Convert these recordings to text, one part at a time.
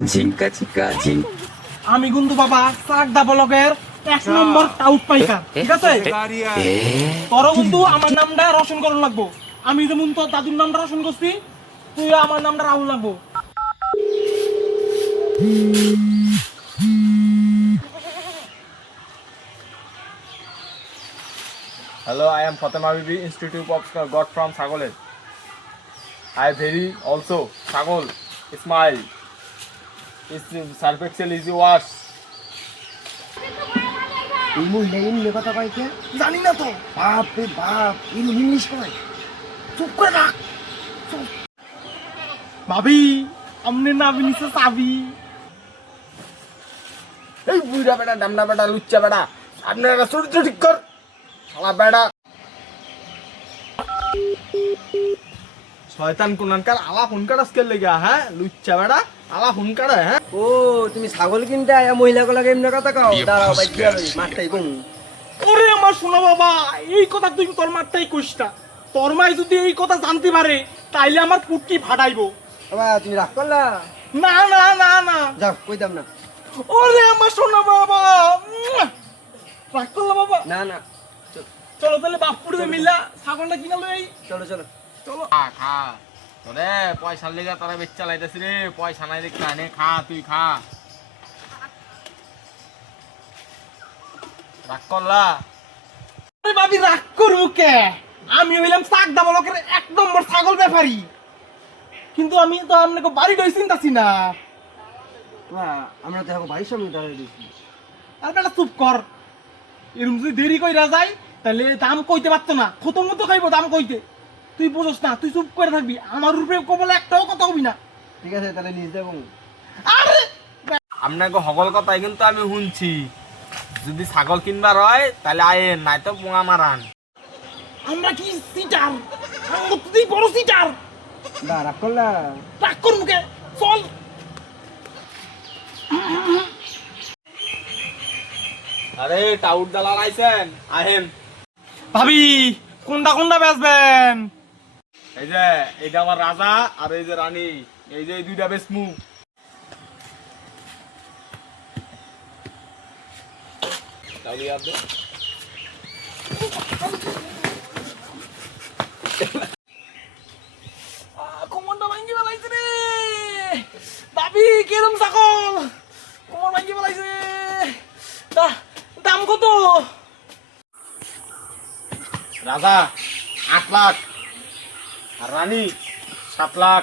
ঝিঙ্কা চিকা ঝিং। আমি কিন্তু বাবা চাকদা ব্লকের 1 নম্বর টাউট পাইকার, ঠিক আছে? তোরও কিন্তু আমার নামটা রোশন করা লাগবো। আমি যেমন তোর দাদুর নামটা রোশন করছি, তুই আমার নামটা রাহুল লাগবো। Hello, I am Fatima Bibi, Institute of God from Sagole. I very also Sagol, Ismail. Is self excel is yours. এই মহিলা এমনি কথা কয় কে? জানি না তো। বাপ রে বাপ, ইংলিশ কয়। চুপ করে থাক। ভাবি আমনে নাবি নিছে চাবি। এই বুইরা বেটা ডামনা বেটা লুচ্চা বেটা আপনারা চরিত্র ঠিক কর শালা বেটা শয়তান কোনকার আলা ফোনকার আজকে লেগা হ্যাঁ লুচ্চা বেটা আলা ফোনকার হ্যাঁ ও তুমি ছাগল কিনতে আয়া মহিলাগুলোকে এমনি কথা কও? দাঁড়াও ভাই কি হবে? মারটাই কম। ওরে আমার শোনা বাবা, এই কথা তুই তোর মারটাই কইস না। তোর মাই যদি এই কথা জানতে পারে তাইলে আমার পুটকি ফাটাইবো। বাবা তুমি রাগ করলা? না না না না, যাও কইতাম না। ওরে আমার শোনা বাবা, রাগ করলা বাবা? না না, চলো তাহলে বাপুরে মিলা ছাগলটা কিনা লই। চলো চলো। চলো। খা খা তোরে পয়সার লেগা তোরা বেচ্চা লাইতেছি রে পয়সা নাই দেখ নে খা তুই খা রাগ করলা আরে ভাবি রাগ করবো কে? আমি হইলাম চাকদা ব্লকের 1 নম্বর ছাগল ব্যাপারী, কিন্তু আমি তো আপনাকে বাড়ি ডই চিন্তাছি না। বাবা আমরা তো এখন বাড়ির সামনে দাঁড়িয়ে দিয়েছি। আর বেটা চুপ কর, এরকম যদি দেরি কইরা যায় তাহলে দাম কইতে পারতো না, খতম মতো খাইবো দাম কইতে। তুই বুঝোস না, তুই চুপ করে থাকবি, আমার উপরে কবলে একটাও কথা হবি না। ঠিক আছে তাহলে নিজ দেবো। আরে আপনাকে হগল কথাই কিন্তু আমি শুনছি যদি ছাগল কিনবার হয় তাহলে আয়েন নাই তো পোঙা মারান আমরা কি সিটার? আমরা তুই বড় সিটার। না রাগ করলা? রাগ করবো কে? চল। আরে টাউট দালাল আইছেন আহেন ভাবি কোনটা কোনটা বেচবেন? এই যে এইটা আমার রাজা আর এই যে রানী এই যে এই দুইটা বেসমু তাহলে আর দে কোমরটা ভাঙ্গি বেলাইছে রে ভাবি, কিরম ছাগল কোমর ভাঙ্গি বেলাইছে। দাম কত? রাজা 8 লাখ আর রানী 7 লাখ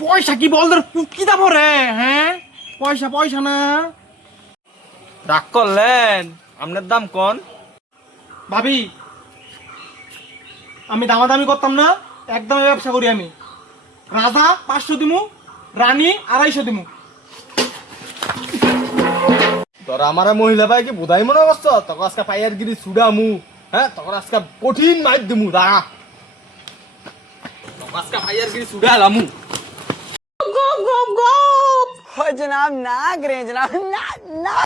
পয়সা কি বল কি দাম রে? হ্যাঁ পয়সা পয়সা না। রাগ করলেন আপনার দাম কোন ভাবি আমি দামাদামি করতাম না, একদমই ব্যবসা করি আমি। রাজা 500 দিমু, রানী 250 দিমু। তোরা আমার মহিলা ভাই কি বোধাই মনে করছ তখন আজকে পাইয়ার গিরি সুডামু হ্যাঁ তখন আজকে কঠিন মাইর দিমু দাঁড়া তখন আজকে পাইয়ার গিরি সুডালামু ও জনাব না করে জনাব না না